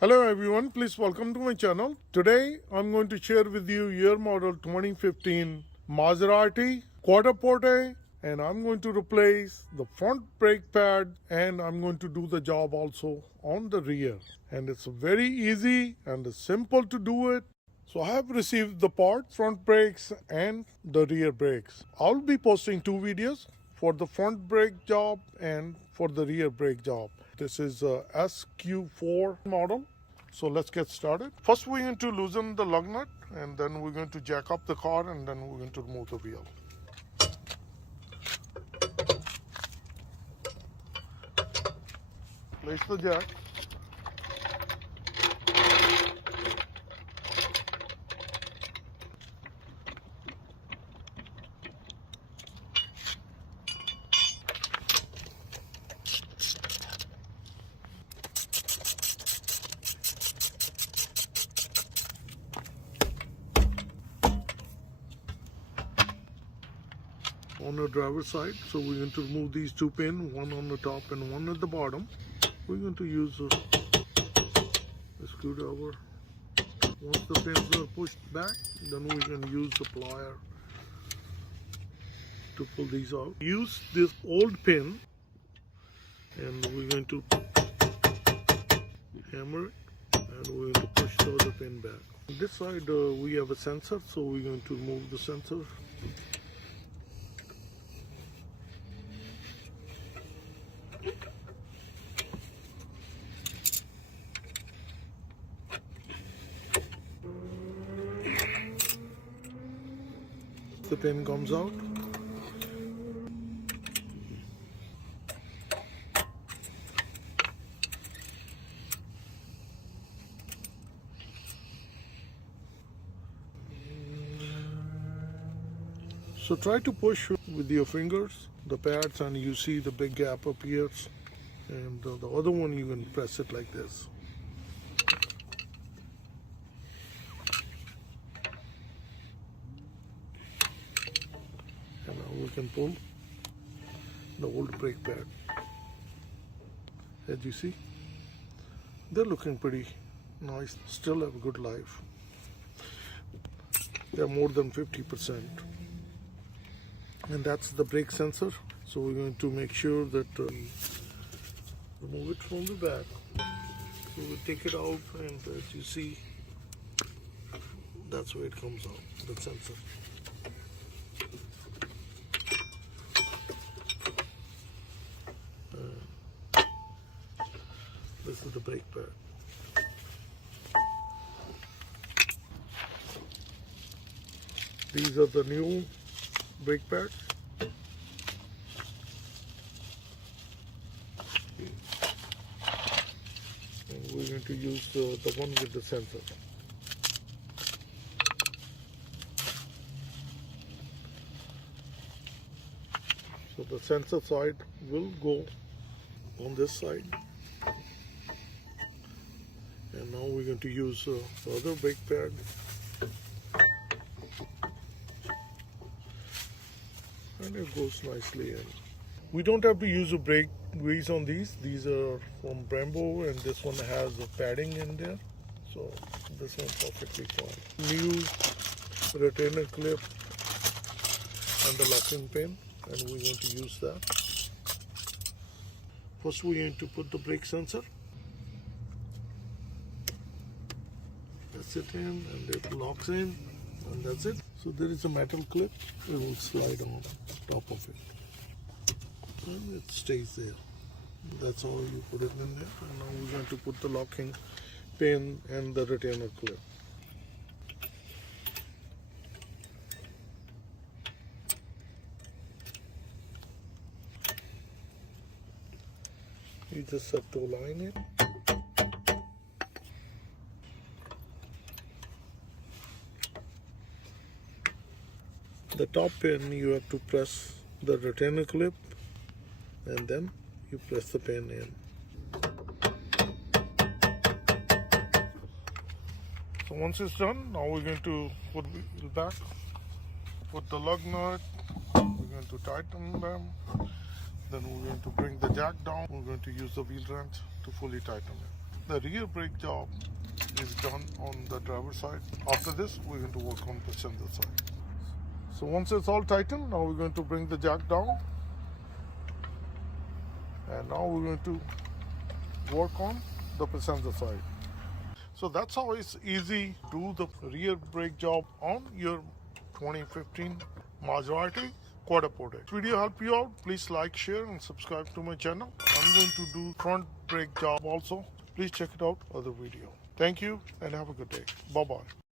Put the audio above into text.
Hello everyone, please welcome to my channel. Today I'm going to share with you year model 2015 Maserati Quattroporte, and I'm going to replace the front brake pad and I'm going to do the job also on the rear. And it's very easy and simple to do it. So I have received the part, front brakes and the rear brakes. I'll be posting two videos for the front brake job and for the rear brake job. This is a SQ4 model. So let's get started. First we're going to loosen the lug nut, and then we're going to jack up the car, and then we're going to remove the wheel. Place the jack. On the driver's side, so we're going to remove these two pins, one on the top and one at the bottom. We're going to use a screwdriver. Once the pins are pushed back, then we can use the plier to pull these out. Use this old pin, and we're going to hammer it, and we're going to push the other pin back. On this side, we have a sensor, so we're going to remove the sensor. The pin comes out. So try to push with your fingers the pads, and you see the big gap appears, and the other one you can press it like this. And now we can pull the old brake pad. As you see, they're looking pretty nice, still have a good life. They're more than 50%. And that's the brake sensor. So we're going to make sure that remove it from the back. So we take it out, and as you see, that's where it comes out, the sensor. This is the brake pad. These are the new brake pads. And we're going to use the one with the sensor. So the sensor side will go on this side. And now we're going to use the other brake pad. And it goes nicely in. We don't have to use a brake grease on these. These are from Brembo, and this one has the padding in there. So this one's perfectly fine. New retainer clip and the locking pin, and we're going to use that. First we're going to put the brake sensor. That's it in, and it locks in, and that's it. So there is a metal clip, it will slide on top of it, and it stays there. That's all you put it in there. And now we're going to put the locking pin and the retainer clip. You just have to align it. The top pin, you have to press the retainer clip, and then you press the pin in. So once it's done, now we're going to put the wheel back, put the lug nut, we're going to tighten them, then we're going to bring the jack down, we're going to use the wheel wrench to fully tighten it. the rear brake job is done on the driver's side. After this, we're going to work on the passenger side. So once it's all tightened, now we're going to bring the jack down. And now we're going to work on the passenger side. So that's how it's easy to do the rear brake job on your 2015 Maserati Quattroporte. If this video helped you out, please like, share and subscribe to my channel. I'm going to do front brake job also. Please check it out other video. Thank you and have a good day. Bye-bye.